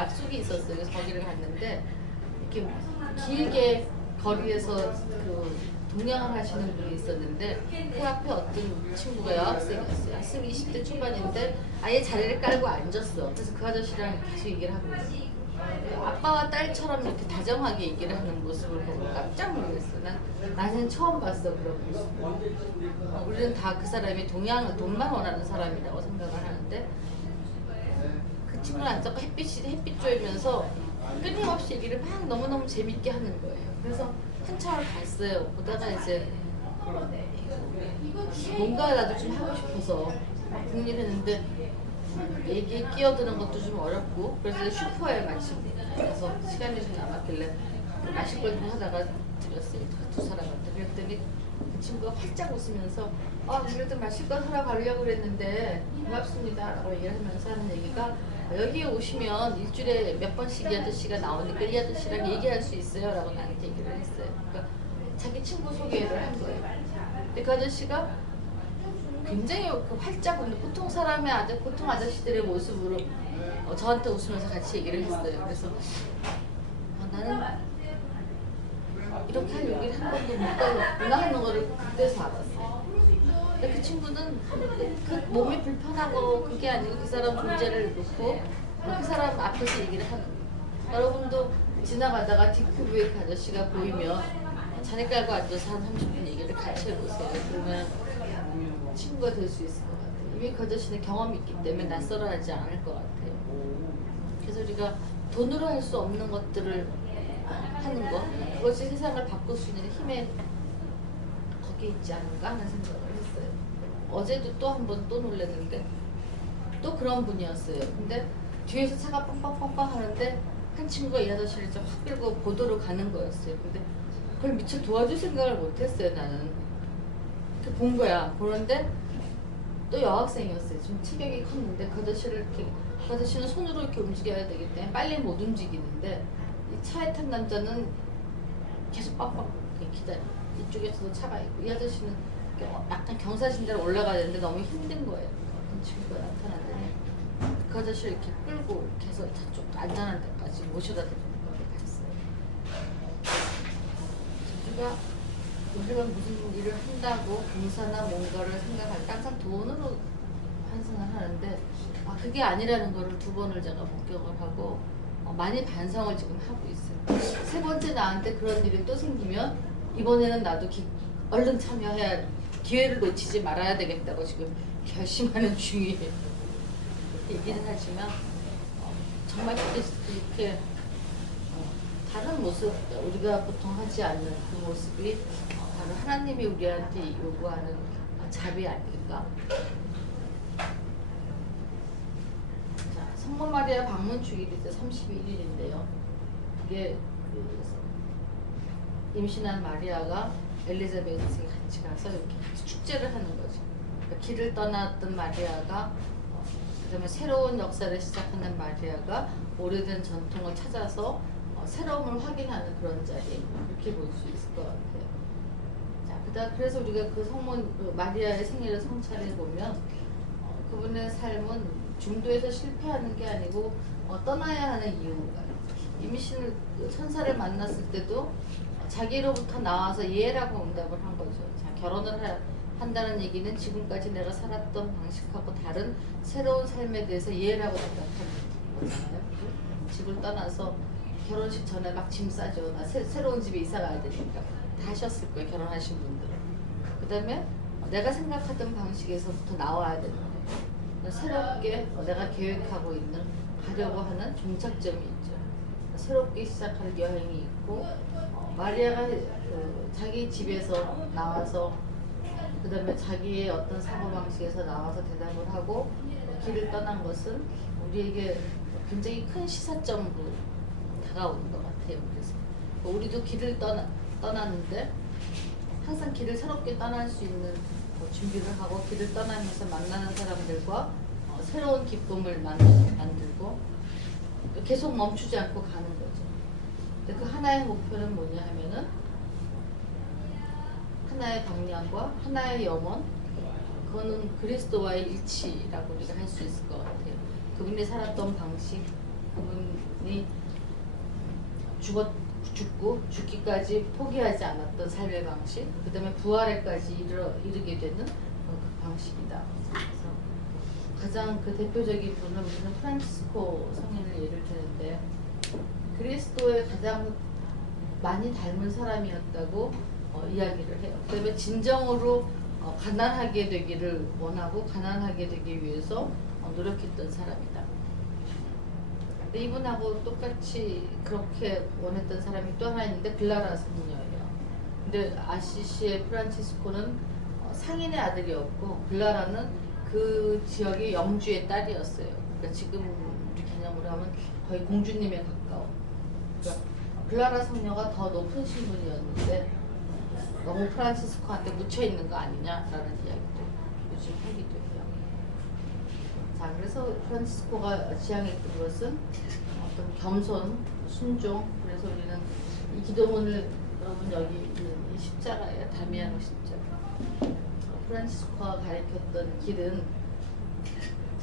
약속이 있었어요. 그래서 거기를 갔는데 이렇게 길게 거리에서 그 동양을 하시는 분이 있었는데 그 앞에 어떤 친구가 여학생이었어요. 학생 20대 초반인데 아예 자리를 깔고 앉았어. 그래서 그 아저씨랑 계속 얘기를 하고 있어요. 아빠와 딸처럼 이렇게 다정하게 얘기를 하는 모습을 보고 깜짝 놀랐어. 나는 처음 봤어 그런 모습. 우리는 다 그 사람이 돈만 원하는 사람이라고 생각을 하는데 그 친구는 앉아서 햇빛 쬐면서 끊임없이 얘기를 막 너무너무 재밌게 하는 거예요. 그래서 한참을 봤어요. 보다가 이제 뭔가 나도 좀 하고 싶어서 막 궁리를 했는데 얘기에 끼어드는 것도 좀 어렵고 그래서 슈퍼에 마침 가서 시간이 좀 남았길래 마실 걸 좀 하다가 드렸어요. 두 사람한테. 그랬더니 그 친구가 활짝 웃으면서 그래도 마실 거 사러 가려고 그랬는데 고맙습니다 라고 얘기를 하면서 하는 얘기가 여기에 오시면 일주일에 몇 번씩 이 아저씨가 나오니까 이 아저씨랑 얘기할 수 있어요 라고 나한테 얘기를 했어요. 그러니까 자기 친구 소개를 한 거예요. 근데 그 아저씨가 굉장히 활짝 웃는 보통 아저씨들의 모습으로 저한테 웃으면서 같이 얘기를 했어요. 그래서 나는 이렇게 할 얘기를 한 번도 못 가졌구나 하는 거를 그때서 알았어요. 근데 그 친구는 그 몸이 불편하고 그게 아니고 그 사람 존재를 놓고 그 사람 앞에서 얘기를 하는 거예요. 여러분도 지나가다가 디크브웨이크 아저씨가 보이면 자리 깔고 앉아서 한 30분 얘기를 같이 해보세요. 그러면 친구가 될 수 있을 것 같아요. 이미 그 아저씨는 경험이 있기 때문에 낯설어하지 않을 것 같아요. 그래서 우리가 돈으로 할 수 없는 것들을 하는 거, 그것이 세상을 바꿀 수 있는 힘에 거기에 있지 않은가 하는 생각을 했어요. 어제도 또 한 번 또 놀랐는데 또 그런 분이었어요. 근데 뒤에서 차가 빵빵빵빵 하는데 한 친구가 이 아저씨를 좀 확 끌고 보도로 가는 거였어요. 근데 그걸 미처 도와줄 생각을 못했어요. 나는 본 거야. 보는데 또 여학생이었어요. 좀 체격이 컸는데 그 아저씨는 손으로 이렇게 움직여야 되기 때문에 빨리 못 움직이는데 이 차에 탄 남자는 계속 빡빡 기다려. 이쪽에서도 차가 있고 이 아저씨는 약간 경사진대로 올라가야 되는데 너무 힘든 거예요. 어떤 친구가 나타나더니 그 아저씨를 이렇게 끌고 이렇게 해서 저쪽 안전한 데까지 모셔다 드리는 걸 봤어요. 우리가 무슨 일을 한다고 봉사나 뭔가를 생각할 때 항상 돈으로 환승을 하는데 그게 아니라는 거를 두 번을 제가 목격을 하고 많이 반성을 지금 하고 있어요. 세 번째 나한테 그런 일이 또 생기면 이번에는 나도 얼른 참여해야 기회를 놓치지 말아야 되겠다고 지금 결심하는 중이에요. 얘기는 하지만 정말 이렇게 다른 모습, 우리가 보통 하지 않는 그 모습이 바로 하나님이 우리한테 요구하는 자비 아닐까? 자, 성모 마리아 방문 주일이 이제 31일인데요. 이게 임신한 마리아가 엘리자베스가 같이 가서 이렇게 축제를 하는 거죠. 그러니까 길을 떠났던 마리아가 그다음에 새로운 역사를 시작하는 마리아가 오래된 전통을 찾아서 새로움을 확인하는 그런 자리, 이렇게 볼 수 있을 것 같아요. 자, 그래서 우리가 그 성모 마리아의 생일을 성찰해 보면 그분의 삶은 중도에서 실패하는 게 아니고 떠나야 하는 이유가 임신 천사를 만났을 때도 자기로부터 나와서 예라고 응답을 한 거죠. 자, 결혼을 한다는 얘기는 지금까지 내가 살았던 방식하고 다른 새로운 삶에 대해서 예라고 대답하는 거잖아요. 집을 떠나서 결혼식 전에 막 짐 싸죠. 나 새로운 집에 이사 가야 되니까. 다 하셨을 거예요, 결혼하신 분들은. 그 다음에 내가 생각하던 방식에서부터 나와야 되는 거예요. 새롭게 내가 계획하고 있는, 가려고 하는 종착점이 있죠. 새롭게 시작할 여행이 있고, 마리아가 자기 집에서 나와서 그 다음에 자기의 어떤 사고방식에서 나와서 대답을 하고 길을 떠난 것은 우리에게 굉장히 큰 시사점으로 다가오는 것 같아요. 그래서 우리도 길을 떠났는데 항상 길을 새롭게 떠날 수 있는 준비를 하고 길을 떠나면서 만나는 사람들과 새로운 기쁨을 만들고 계속 멈추지 않고 가는 거죠. 근데 그 하나의 목표는 뭐냐 하면은 하나의 방향과 하나의 영혼, 그거는 그리스도와의 일치라고 우리가 할 수 있을 것 같아요. 그분이 살았던 방식, 그분이 죽고 죽기까지 포기하지 않았던 삶의 방식, 그 다음에 부활에까지 이르게 되는 그 방식이다. 그래서 가장 그 대표적인 분은 우리는 프란치스코 성인을 예를 드는데, 그리스도의 가장 많이 닮은 사람이었다고 이야기를 해요. 그 다음에 진정으로 가난하게 되기를 원하고 가난하게 되기 위해서 노력했던 사람이다. 근데 이분하고 똑같이 그렇게 원했던 사람이 또 하나 있는데 글라라 성녀예요. 근데 아시시의 프란치스코는 상인의 아들이었고 글라라는 그 지역의 영주의 딸이었어요. 그러니까 지금 우리 개념으로 하면 거의 공주님에 가까워. 그러니까 글라라 성녀가 더 높은 신분이었는데 너무 프란치스코한테 묻혀 있는 거 아니냐라는 이야기도 요즘 하기도 해요. 자, 그래서 프란치스코가 지향했던 것은 어떤 겸손, 순종. 그래서 우리는 이 기도문을, 여러분 여기 있는 이 십자가예요. 다미아노 십자가. 프란치스코가 가르쳤던 길은,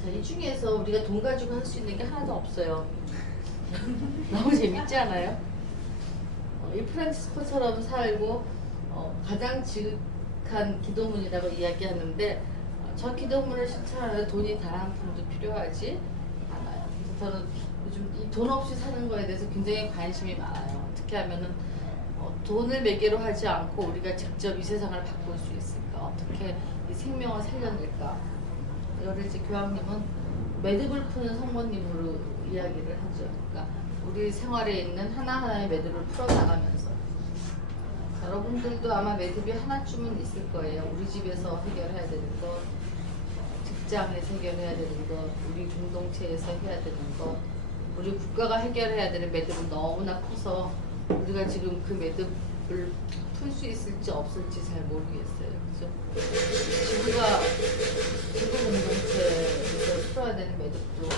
자, 이 중에서 우리가 돈 가지고 할 수 있는 게 하나도 없어요. 너무 재밌지 않아요? 이 프란치스코처럼 살고 가장 지극한 기도문이라고 이야기하는데, 저 기도문을 실천하는데 돈이 단 한 푼도 필요하지 않아요. 그래서 저는 요즘 이 돈 없이 사는 거에 대해서 굉장히 관심이 많아요. 어떻게 하면은 돈을 매개로 하지 않고 우리가 직접 이 세상을 바꿀 수 있을까? 어떻게 이 생명을 살려낼까? 이거를 이제 교황님은 매듭을 푸는 성모님으로 이야기를 하죠. 그러니까 우리 생활에 있는 하나하나의 매듭을 풀어나가면서, 여러분들도 아마 매듭이 하나쯤은 있을 거예요. 우리 집에서 해결해야 되는 것, 직장에서 해결해야 되는 것, 우리 공동체에서 해야 되는 것, 우리 국가가 해결해야 되는 매듭은 너무나 커서 우리가 지금 그 매듭을 풀 수 있을지 없을지 잘 모르겠어요. 그죠? 지구 공동체에서 풀어야 되는 매듭도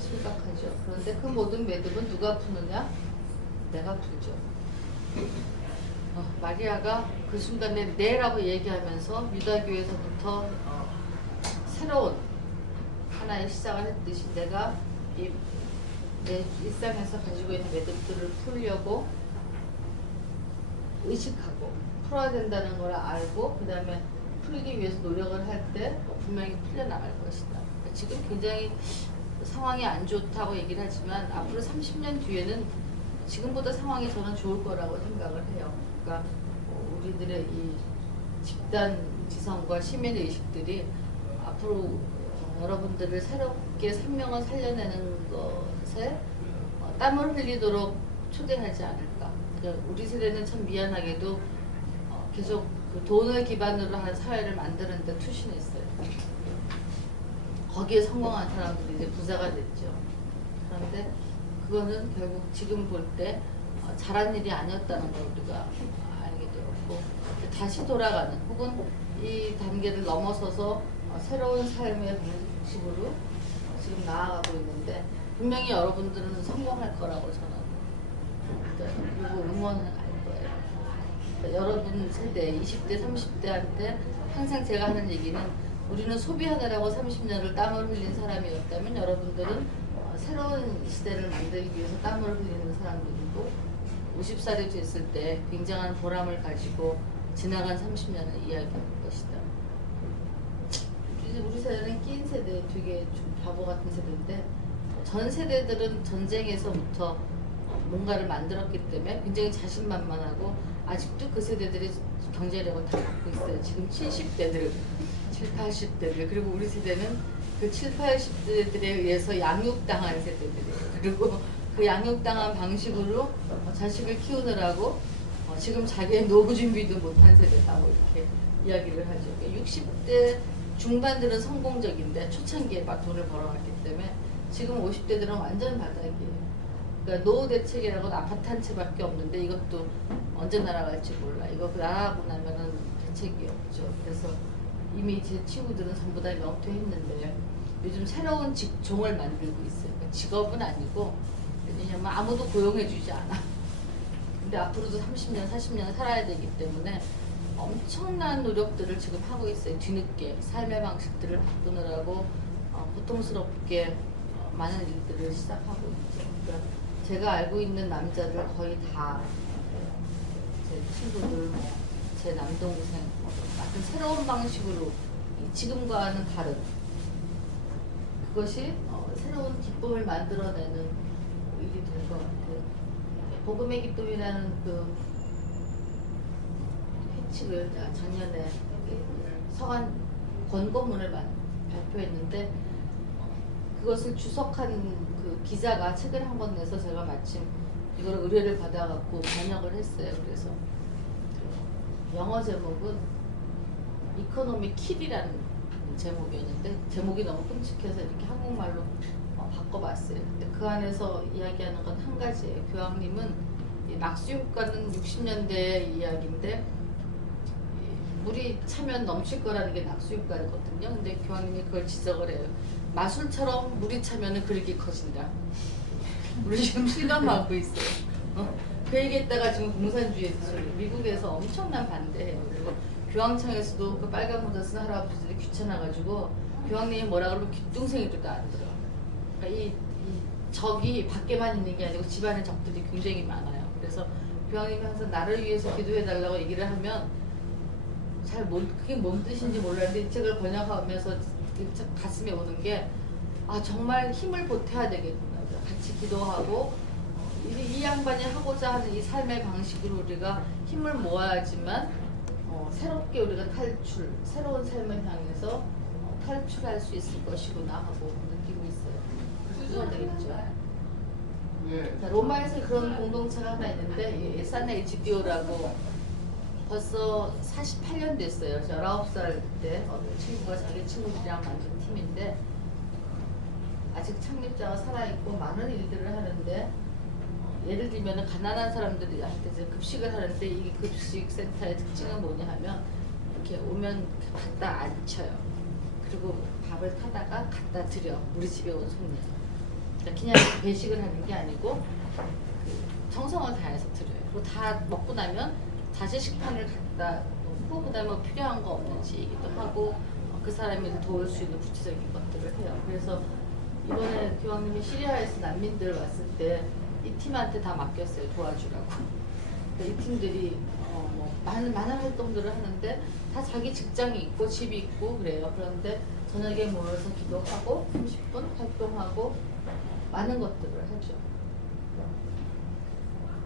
심각하죠. 그런데 그 모든 매듭은 누가 푸느냐? 내가 풀죠. 마리아가 그 순간에 네라고 얘기하면서 유다교에서부터 새로운 하나의 시작을 했듯이 내가 내 일상에서 가지고 있는 매듭들을 풀려고 의식하고 풀어야 된다는 걸 알고 그 다음에 풀기 위해서 노력을 할 때 분명히 풀려나갈 것이다. 그러니까 지금 굉장히 상황이 안 좋다고 얘기를 하지만 앞으로 30년 뒤에는 지금보다 상황이 저는 좋을 거라고 생각을 해요. 그러니까 우리들의 이 집단 지성과 시민 의식들이 앞으로 여러분들을 새롭게 생명을 살려내는 것에 땀을 흘리도록 초대하지 않을까. 그러니까 우리 세대는 참 미안하게도 계속 그 돈을 기반으로 한 사회를 만드는 데 투신했어요. 거기에 성공한 사람들이 이제 부자가 됐죠. 그런데 그거는 결국 지금 볼 때 잘한 일이 아니었다는 걸 우리가 알게 되었고, 다시 돌아가는 혹은 이 단계를 넘어서서 새로운 삶의 방식으로 지금 나아가고 있는데 분명히 여러분들은 성공할 거라고 저는 그리고 응원할 거예요. 그러니까 여러분 세대 20대 30대한테 항상 제가 하는 얘기는, 우리는 소비하느라고 30년을 땀을 흘린 사람이었다면 여러분들은 새로운 시대를 만들기 위해서 땀을 흘리는 사람들이고 50살이 됐을 때 굉장한 보람을 가지고 지나간 30년을 이야기할 것이다. 우리 세대는 끼인 세대, 되게 좀 바보 같은 세대인데, 전 세대들은 전쟁에서부터 뭔가를 만들었기 때문에 굉장히 자신만만하고 아직도 그 세대들이 경제력을 다 갖고 있어요. 지금 70대들, 7, 80대들, 그리고 우리 세대는 그 7, 80대들에 의해서 양육당한 세대들이에요. 그리고 그 양육당한 방식으로 자식을 키우느라고 지금 자기의 노후 준비도 못한 세대다, 뭐 이렇게 이야기를 하죠. 60대 중반들은 성공적인데 초창기에 막 돈을 벌어왔기 때문에 지금 50대들은 완전 바닥이에요. 그러니까 노후 대책이라고는 아파트 한 채밖에 없는데 이것도 언제 날아갈지 몰라. 이거 날아가고 나면은 대책이 없죠. 그래서 이미 제 친구들은 전부 다 명퇴했는데 요즘 새로운 직종을 만들고 있어요. 그러니까 직업은 아니고, 왜냐면 아무도 고용해주지 않아. 근데 앞으로도 30년, 40년 살아야 되기 때문에 엄청난 노력들을 지금 하고 있어요. 뒤늦게 삶의 방식들을 바꾸느라고 고통스럽게 많은 일들을 시작하고 있죠. 그러니까 제가 알고 있는 남자들 거의 다 제 친구들, 제 남동생 같은 새로운 방식으로 지금과는 다른 그것이 새로운 기쁨을 만들어내는 일이 될 것 같아요. 복음의 기쁨이라는 그 회칙을 작년에 서간 권고문을 발표했는데 그것을 주석한 그 기자가 책을 한 권 내서 제가 마침 이걸 의뢰를 받아갖고 번역을 했어요. 그래서 영어 제목은 이코노미 킬이라는 제목이었는데 제목이 너무 끔찍해서 이렇게 한국말로 바꿔봤어요. 근데 그 안에서 이야기하는 건 한 가지예요. 교황님은 낙수 효과는 60년대의 이야기인데 물이 차면 넘칠 거라는 게 낙수 효과거든요. 근데 교황님이 그걸 지적을 해요. 마술처럼 물이 차면은 그렇게 커진다. 우리 지금 실감하고 있어요. 그 얘기했다가 지금 공산주의에서 미국에서 엄청난 반대해요. 그리고 교황청에서도 그 빨간 모자 쓴 할아버지들이 귀찮아가지고 교황님이 뭐라 그러면 귀뚱생이도 안 들어. 그러니까 이 적이 밖에만 있는 게 아니고 집안의 적들이 굉장히 많아요. 그래서 교황님이 항상 나를 위해서 기도해달라고 얘기를 하면 그게 뭔 뜻인지 몰랐는데 이 책을 번역하면서 가슴에 오는 게 정말 힘을 보태야 되겠구나. 같이 기도하고 이 양반이 하고자 하는 이 삶의 방식으로 우리가 힘을 모아야지만 새롭게 우리가 새로운 삶을 향해서 탈출할 수 있을 것이구나 하고 느끼고 있어요. 그래야 되겠죠. 자, 로마에서 그런 공동체가 하나 있는데 산 HDO라고 벌써 48년 됐어요. 19살 때 친구가 자기 친구들이랑 만든 팀인데 아직 창립자가 살아있고 많은 일들을 하는데 예를 들면 가난한 사람들한테 이제 급식을 하는데 이 급식센터의 특징은 뭐냐 하면 이렇게 오면 갖다 앉혀요. 그리고 밥을 타다가 갖다 드려. 우리 집에 온 손님. 그러니까 그냥 배식을 하는 게 아니고 그 정성을 다해서 드려요. 그리고 다 먹고 나면 다시 식판을 갖다 놓고 그다음에 뭐 필요한 거 없는지 얘기도 하고 그 사람을 도울 수 있는 구체적인 것들을 해요. 그래서 이번에 교황님이 시리아에서 난민들 왔을 때 이 팀한테 다 맡겼어요. 도와주라고. 이 팀들이 많은 활동들을 하는데 다 자기 직장이 있고 집이 있고 그래요. 그런데 저녁에 모여서 기도하고 30분 활동하고 많은 것들을 하죠.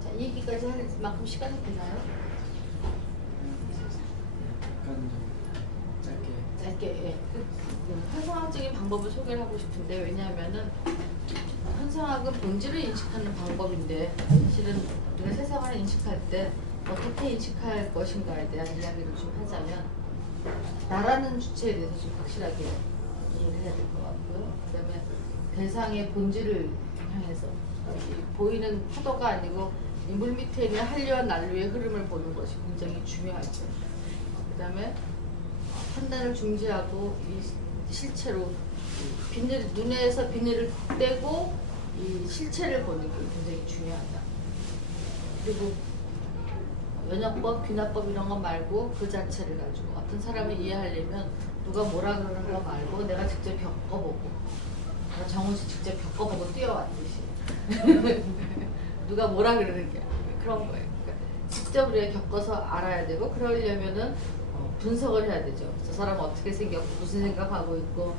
자, 이 얘기까지 할 만큼 시간이 되나요? 짧게 예. 현상학적인 방법을 소개를 하고 싶은데 왜냐하면은 현상학은 본질을 인식하는 방법인데 실은 우리가 세상을 인식할 때 어떻게 인식할 것인가에 대한 이야기를 좀 하자면 나라는 주체에 대해서 좀 확실하게 이해를 해야 될 것 같고요. 그 다음에 대상의 본질을 향해서 보이는 파도가 아니고 물 밑에 있는 한류와 난류의 흐름을 보는 것이 굉장히 중요하죠. 그 다음에 판단을 중지하고 이 실체로 눈에서 비늘을 떼고 이 실체를 보는 게 굉장히 중요하다. 그리고 연역법, 귀납법 이런 거 말고 그 자체를 가지고 어떤 사람을 이해하려면 누가 뭐라 그러는 거 말고 내가 직접 겪어보고 정훈 씨 직접 겪어보고 뛰어왔듯이 누가 뭐라 그러는 게 그런 거예요. 그러니까 직접 우리가 겪어서 알아야 되고 그러려면은 분석을 해야 되죠. 저 사람은 어떻게 생겼고 무슨 생각하고 있고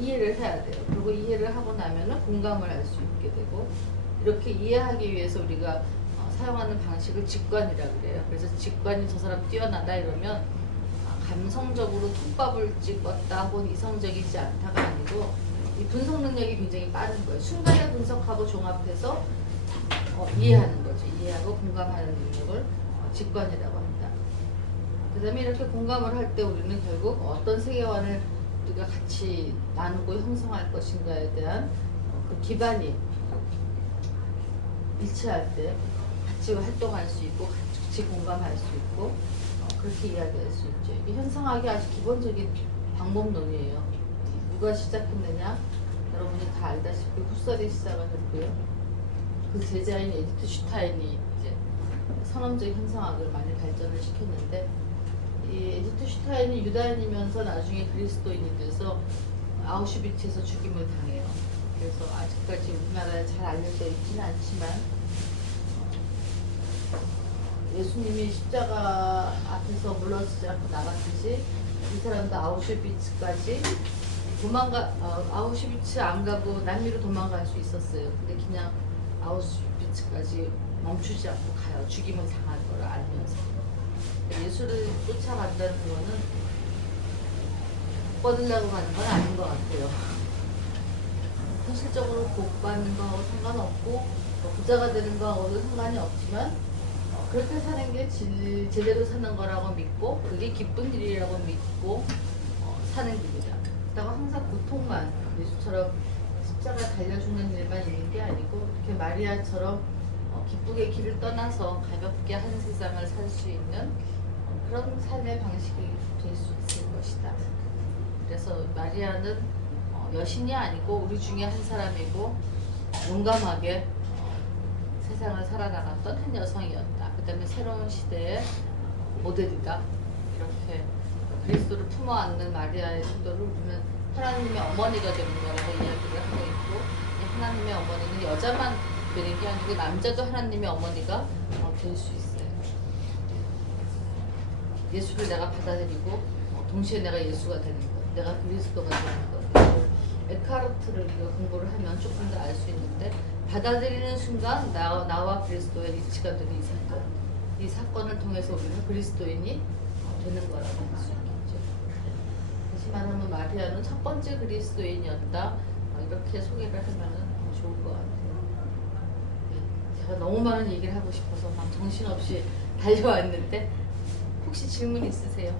이해를 해야 돼요. 그리고 이해를 하고 나면은 공감을 할 수 있게 되고 이렇게 이해하기 위해서 우리가 사용하는 방식을 직관이라고 그래요. 그래서 직관이 저 사람 뛰어나다 이러면 감성적으로 톱밥을 찍었다 혹은 이성적이지 않다가 아니고 이 분석 능력이 굉장히 빠른 거예요. 순간에 분석하고 종합해서 이해하는 거죠. 이해하고 공감하는 능력을 직관이라고 합니다. 그 다음에 이렇게 공감을 할 때 우리는 결국 어떤 세계관을 우리가 같이 나누고 형성할 것인가에 대한 그 기반이 일치할 때 같이 활동할 수 있고 같이 공감할 수 있고 그렇게 이야기할 수 있죠. 이게 현상학이 아주 기본적인 방법론이에요. 누가 시작했느냐? 여러분이 다 알다시피 후설이 시작을 했고요. 그 제자인 에디트 슈타인이 이제 선험적 현상학을 많이 발전을 시켰는데 이 에디트 슈타인이 유다인이면서 나중에 그리스도인이 돼서 아우슈비츠에서 죽임을 당해요. 그래서 아직까지 우리나라에 잘 알려져 있지는 않지만 예수님이 십자가 앞에서 물러서지 않고 나갔듯이 이 사람도 아우슈비츠까지 아우슈비츠 안 가고 남미로 도망갈 수 있었어요. 근데 그냥 아우슈비츠까지 멈추지 않고 가요. 죽임을 당할 걸 알면서. 예수를 쫓아간다는 거는 복 받으려고 가는 건 아닌 것 같아요. 현실적으로 복 받는 거하고 상관없고 부자가 되는 거하고도 상관이 없지만 그렇게 사는 게 제대로 사는 거라고 믿고 그게 기쁜 일이라고 믿고 사는 길이다. 그렇다고 항상 고통만 예수처럼 십자가 달려 죽는 일만 있는 게 아니고 이렇게 마리아처럼 기쁘게 길을 떠나서 가볍게 한 세상을 살 수 있는 그런 삶의 방식이 될 수 있을 것이다. 그래서 마리아는 여신이 아니고 우리 중에 한 사람이고 용감하게 세상을 살아나갔던 한 여성이었다. 그 다음에 새로운 시대의 모델이다. 이렇게 그리스도를 품어 안는 마리아의 태도를 우리는 하나님의 어머니가 되는 거라고 이야기를 하고 있고, 하나님의 어머니는 여자만 되는 게 아니고 남자도 하나님의 어머니가 될 수 있어요. 예수를 내가 받아들이고 동시에 내가 예수가 되는 것, 내가 그리스도가 되는 것. 에카르트를 우리가 공부를 하면 조금 더 알 수 있는데, 받아들이는 순간 나와 그리스도의 일치가 되는 이 사건을 통해서 우리는 그리스도인이 되는 거라고 할 수 있겠죠. 다시 말하면 마리아는 첫 번째 그리스도인이었다. 이렇게 소개를 하면 좋을 것 같아요. 제가 너무 많은 얘기를 하고 싶어서 막 정신없이 달려왔는데 혹시 질문 있으세요?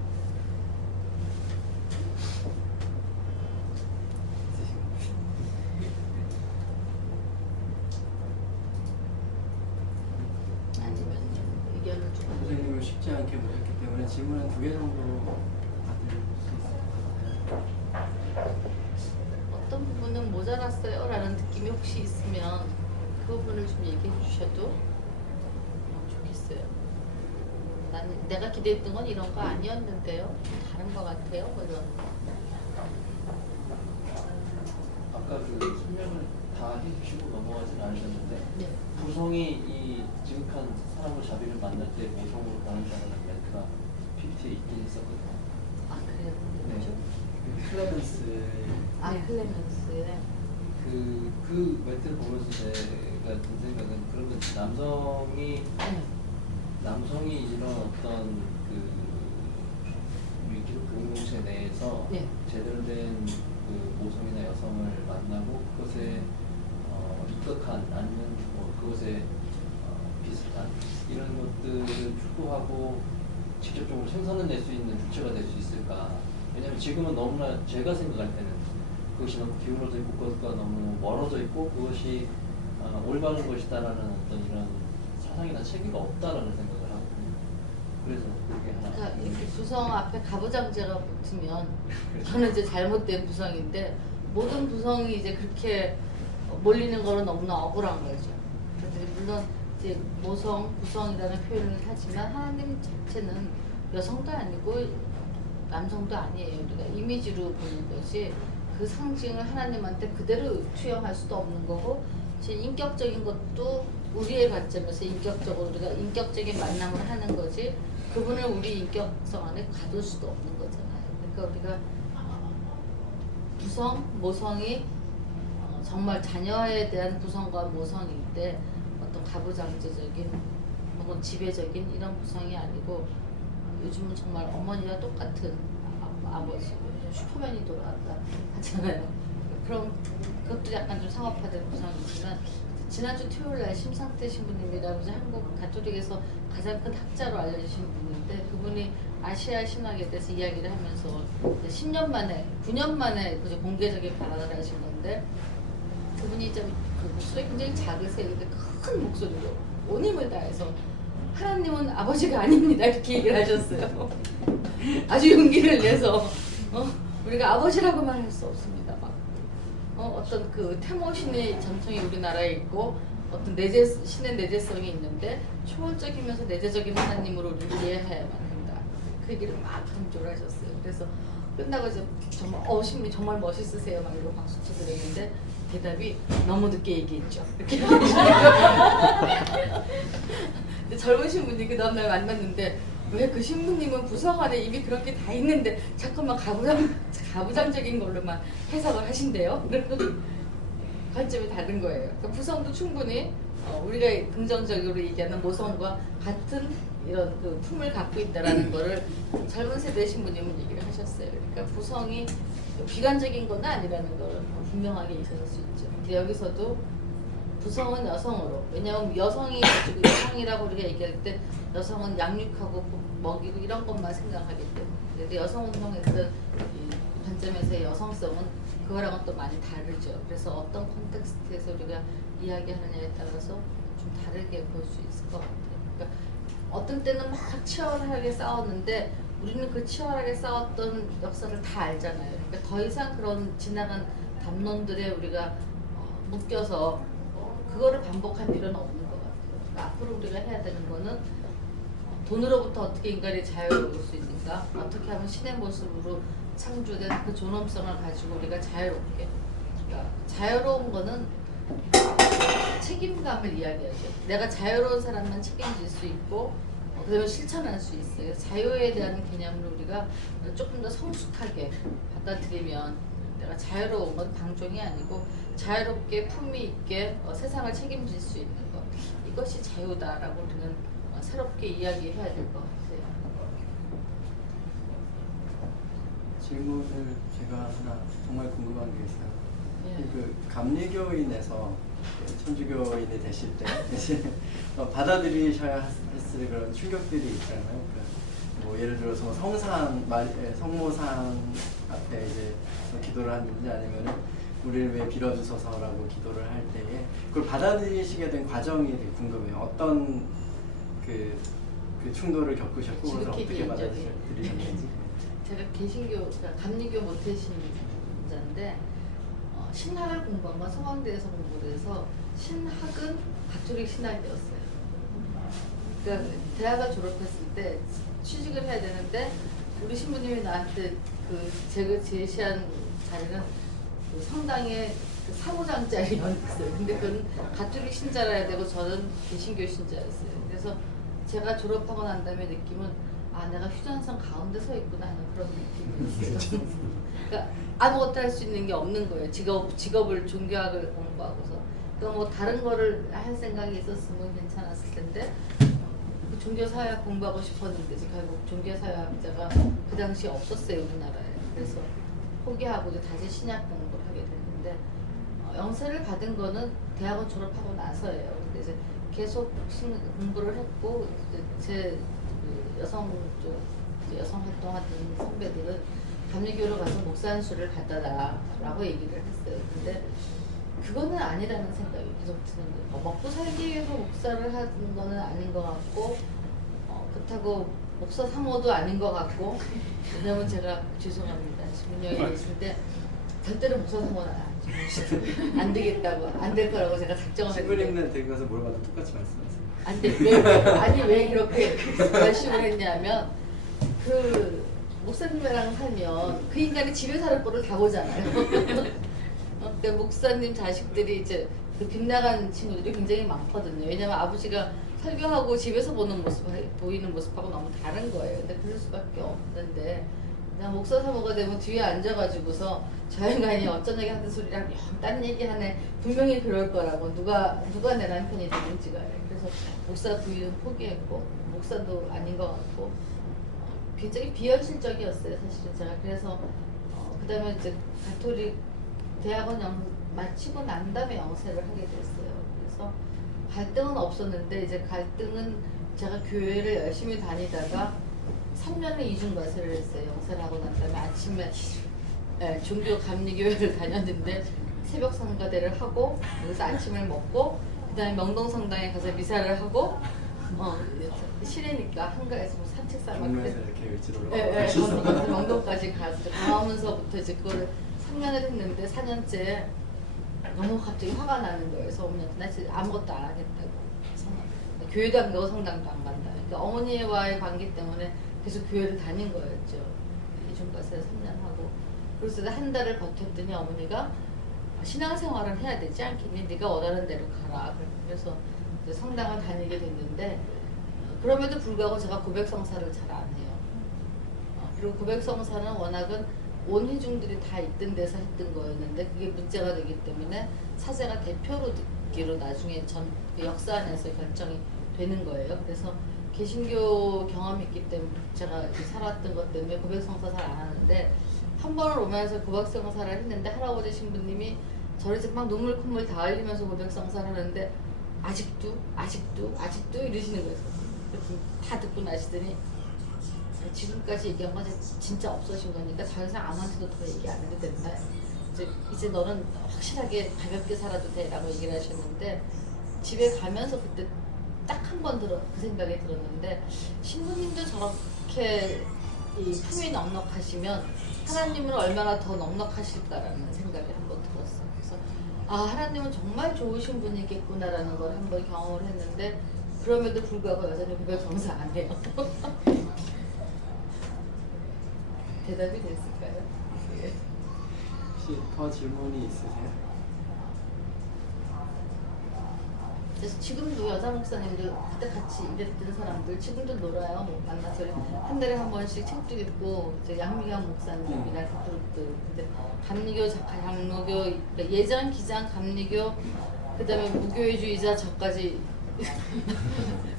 선생님을 쉽지 않게 모셨기 때문에 질문은 2개 정도 받을 수 있을 것 같아요. 어떤 부분은 모자랐어요 라는 느낌이 혹시 있으면 그 부분을 좀 얘기해 주셔도 좋겠어요. 나는 내가 기대했던 건 이런 거 아니었는데요, 다른 거 같아요, 뭐 이런. 아까 그 설명을 다 해주시고 넘어가진 않으셨는데, 네. 부성이 이 지극한 사랑과 자비를 만날 때 모성으로 변한다는 멘트가 PPT에 있긴 있었거든요. 아 그래요? 네. 그 클레멘스. 클레멘스의 그 멘트를 보면서 제가 든 생각은, 그러면 남성이 이런 어떤 우리 기독교 공동체 내에서 네. 제대로 된 그 모성이나 여성을 만나고 그것에 입덕한 아니면 그것에 비슷한 이런 것들을 추구하고 직접적으로 생산을 낼 수 있는 주체가 될 수 있을까? 왜냐하면 지금은 너무나 제가 생각할 때는 그것이 너무 기울어져 있고 그것과 너무 멀어져 있고 그것이 올바른 것이다라는 어떤 이런 사상이나 체계가 없다라는 생각을 하거든요. 그래서 그게 하나. 그러니까 이렇게 부성 앞에 가부장제가 붙으면 저는 이제 잘못된 부성인데, 모든 부성이 이제 그렇게 몰리는 거는 너무나 억울한 거죠. 그런데 물론 이제 모성, 부성이라는 표현을 하지만 하나님 자체는 여성도 아니고 남성도 아니에요. 우리가 이미지로 보는 거지 그 상징을 하나님한테 그대로 투영할 수도 없는 거고, 제 인격적인 것도 우리의 관점에서 인격적으로 우리가 인격적인 만남을 하는 거지 그분을 우리 인격성 안에 가둘 수도 없는 거잖아요. 그러니까 우리가 부성, 모성이 정말 자녀에 대한 부성과 모성일 때 어떤 가부장제적인 혹은 지배적인 이런 부성이 아니고, 요즘은 정말 어머니와 똑같은 아버지, 슈퍼맨이 돌아왔다 하잖아요. 그럼 그것도 약간 좀 상업화된 부성이지만, 지난주 토요일날 심상태 신부님이라고 한국 가톨릭에서 가장 큰 학자로 알려주신 분인데, 그분이 아시아 신학에 대해서 이야기를 하면서 10년 만에, 9년 만에 공개적인 발언을 하신 건데, 그분이 좀 그 목소리 굉장히 작으세요. 근데 큰 목소리로 온 힘을 다해서 하나님은 아버지가 아닙니다 이렇게 얘기를 하셨어요. 아주 용기를 내서 우리가 아버지라고만 할 수 없습니다. 막 어떤 그 태모신의 전통이 우리나라에 있고 어떤 신의 내재성이 있는데 초월적이면서 내재적인 하나님으로 우리를 이해해야만 한다. 그 얘기를 막 강조를 하셨어요. 그래서 끝나고 이제 정말 신부님 정말 멋있으세요 막 이러고 박수 치고 그랬는데 대답이 너무 늦게 얘기했죠. 이렇게 근데 젊은 신부님 그 다음날 만났는데 왜 그 신부님은 부성 안에 이미 그런 게 다 있는데 자꾸만 가부장적인 걸로만 해석을 하신대요. 관점이 다른 거예요. 그러니까 부성도 충분히 우리가 긍정적으로 얘기하는 모성과 같은 이런 그 품을 갖고 있다라는 거를 젊은 세대 신부님은 얘기를 하셨어요. 그러니까 부성이 비관적인 건 아니라는 걸 분명하게 얘기할 수 있죠. 근데 여기서도 부성은 여성으로, 왜냐하면 여성이 가지고 여성이라고 우리가 얘기할 때 여성은 양육하고 먹이고 이런 것만 생각하기 때문에, 근데 여성 운동에서 이 관점에서의 여성성은 그거랑은 또 많이 다르죠. 그래서 어떤 콘텍스트에서 우리가 이야기하느냐에 따라서 좀 다르게 볼 수 있을 것 같아요. 그러니까 어떤 때는 막 치열하게 싸웠는데 우리는 그 치열하게 싸웠던 역사를 다 알잖아요. 그러니까 더 이상 그런 지나간 담론들에 우리가 묶여서 그거를 반복할 필요는 없는 것 같아요. 그러니까 앞으로 우리가 해야 되는 거는 돈으로부터 어떻게 인간이 자유로울 수 있는가, 어떻게 하면 신의 모습으로 창조된 그 존엄성을 가지고 우리가 자유롭게, 그러니까 자유로운 거는 책임감을 이야기하죠. 내가 자유로운 사람만 책임질 수 있고 그다음에 실천할 수 있어요. 자유에 대한 개념을 우리가 조금 더 성숙하게 받아들이면 내가 자유로운 건 방종이 아니고 자유롭게 품위 있게 세상을 책임질 수 있는 것, 이것이 자유다라고 우리는 새롭게 이야기해야 될 것 같아요. 질문을 제가 하나 정말 궁금한 게 있어요. 예. 그 감리교인에서 천주교인이 되실 때 받아들이셔야 했을 그런 충격들이 있잖아요. 그러니까 뭐 예를 들어서 성모상 앞에 이제 기도를 하는지 아니면은 우리를 왜 빌어주소서라고 기도를 할 때에 그걸 받아들이시게 된 과정이 되게 궁금해요. 어떤 그 충돌을 겪으셨고 그래서 어떻게 받아들이셨는지. 제가 개신교, 그러니까 감리교 모태신자인데 신학을 공부한 건 성황대에서 공부를 해서 신학은 가톨릭 신학이었어요. 그러니까 대학을 졸업했을 때 취직을 해야 되는데 우리 신부님이 나한테 제가 제시한 자리는 그 성당에 그 사무장 자리였어요. 근데 그건 가톨릭 신자라야 되고 저는 개신교 신자였어요. 그래서 제가 졸업하고 난 다음에 느낌은 내가 휴전선 가운데 서 있구나 하는 그런 느낌이었어요. 그러니까 아무것도 할 수 있는 게 없는 거예요. 직업을 종교학을 공부하고서. 그러니까 뭐 다른 거를 할 생각이 있었으면 괜찮았을 텐데 그 종교사회학 공부하고 싶었는데 결국 종교사회학자가 그 당시에 없었어요, 우리나라에. 그래서 포기하고 이제 다시 신약 공부를 하게 됐는데 영세를 받은 거는 대학원 졸업하고 나서예요. 근데 이제 계속 공부를 했고 제 여성 활동하던 선배들은 감리교로 가서 목사 안수를 받아라라고 얘기를 했어요. 근데 그거는 아니라는 생각이 계속 드는 거예요. 먹고 살기 위해서 목사를 하는 거는 아닌 것 같고 그렇다고 목사 사모도 아닌 것 같고, 왜냐면 제가 죄송합니다. 신분여에 계신데 절대로 목사 사모는 안 되겠다고, 안 될 거라고 제가 작정을 했는데 신부님은 되게 가서 뭘 봐도 똑같이 말씀하세요. 안 돼. 왜 그렇게 결심을 했냐면 그 목사님이랑 살면 그 인간이 집에 사는 꼴을 다 보잖아요. 그러니까 목사님 자식들이 이제 그 빗나간 친구들이 굉장히 많거든요. 왜냐면 아버지가 설교하고 집에서 보이는 모습하고 너무 다른 거예요. 근데 그럴 수밖에 없는데 그냥 목사 사모가 되면 뒤에 앉아가지고서 저 인간이 어쩌냐고 하는 소리랑 딴 얘기하네. 분명히 그럴 거라고 누가 내 남편이 되는지가. 그래서 목사 부인은 포기했고 목사도 아닌 것 같고 굉장히 비현실적이었어요, 사실은 제가. 그래서 그 다음에 이제 가톨릭 대학원 마치고 난 다음에 영세를 하게 됐어요. 그래서 갈등은 없었는데 이제 갈등은 제가 교회를 열심히 다니다가 3년을 이중과세를 했어요. 영세를 하고 난 다음에 아침에 종교 감리교회를 다녔는데 새벽 성가대를 하고 여기서 아침을 먹고 그 다음에 명동성당에 가서 미사를 하고 실내니까 한가해서 뭐 산책 삼아 경매에서 이렇게 일찍 올라가서 명동까지 가서 강화문서부터 이제 그거를 3년을 했는데 4년째 너무 갑자기 화가 나는 거예요. 그래서 어머니한테 나 진짜 아무것도 안 하겠다고. 교회도 안 가고 성당도 안 간다. 그러니까 어머니와의 관계 때문에 계속 교회를 다닌 거였죠. 기준과세를 3년 하고 그래서 한 달을 버텼더니 어머니가 신앙생활을 해야 되지 않겠니? 네가 원하는 대로 가라. 그래서 이제 성당을 다니게 됐는데 그럼에도 불구하고 제가 고백성사를 잘 안 해요. 그리고 고백성사는 워낙은 온 회중들이 다 있던 데서 했던 거였는데 그게 문제가 되기 때문에 사제가 대표로 듣기로 나중에 그 역사 안에서 결정이 되는 거예요. 그래서 개신교 경험이 있기 때문에 제가 살았던 것 때문에 고백성사 잘 안 하는데 한 번을 오면서 고백성사를 했는데 할아버지 신부님이 저를 지금 막 눈물 콧물 다 흘리면서 고백성사를 하는데 아직도 이러시는 거예요. 그래서 다 듣고 나시더니 지금까지 얘기한 건 진짜 없어진 거니까 더 이상 아무한테도 더 얘기 안 해도 된다. 이제 너는 확실하게 가볍게 살아도 돼라고 얘기를 하셨는데 집에 가면서 그때 딱 한 번 그 생각이 들었는데 신부님도 저렇게 이 품이 넉넉하시면 하나님은 얼마나 더 넉넉하실까라는 생각이 한 번 들었어요. 그래서 하나님은 정말 좋으신 분이겠구나라는 걸 한 번 경험을 했는데 그럼에도 불구하고 여전히 고백성사 안 해요. 대답이 됐을까요? 예. 혹시 더 질문이 있으세요? 그래서 지금도 여자 목사님들 그때 같이 일했던 사람들 지금도 놀아요. 뭐 만나서 한 달에 한 번씩 책도 읽고 이제 양미경 목사님이나 그 그룹들 근데 감리교 장로교 그러니까 예전 기장 감리교 그다음에 무교회주의자 저까지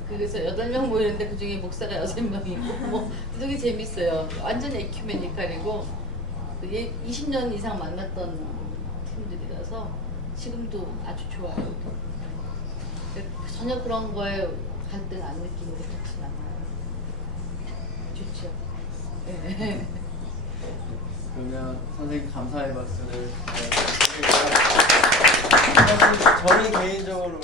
그래서 8명 모이는데 그 중에 목사가 6명 있고 뭐 되게 재밌어요. 완전 에큐메니칼이고 20년 이상 만났던 팀들이라서 지금도 아주 좋아요. 전혀 그런 거에 갈등 안 느끼는 게 좋진 않아요. 좋죠. 네. 그러면 선생님 감사의 박수를. 저는 개인적으로 오늘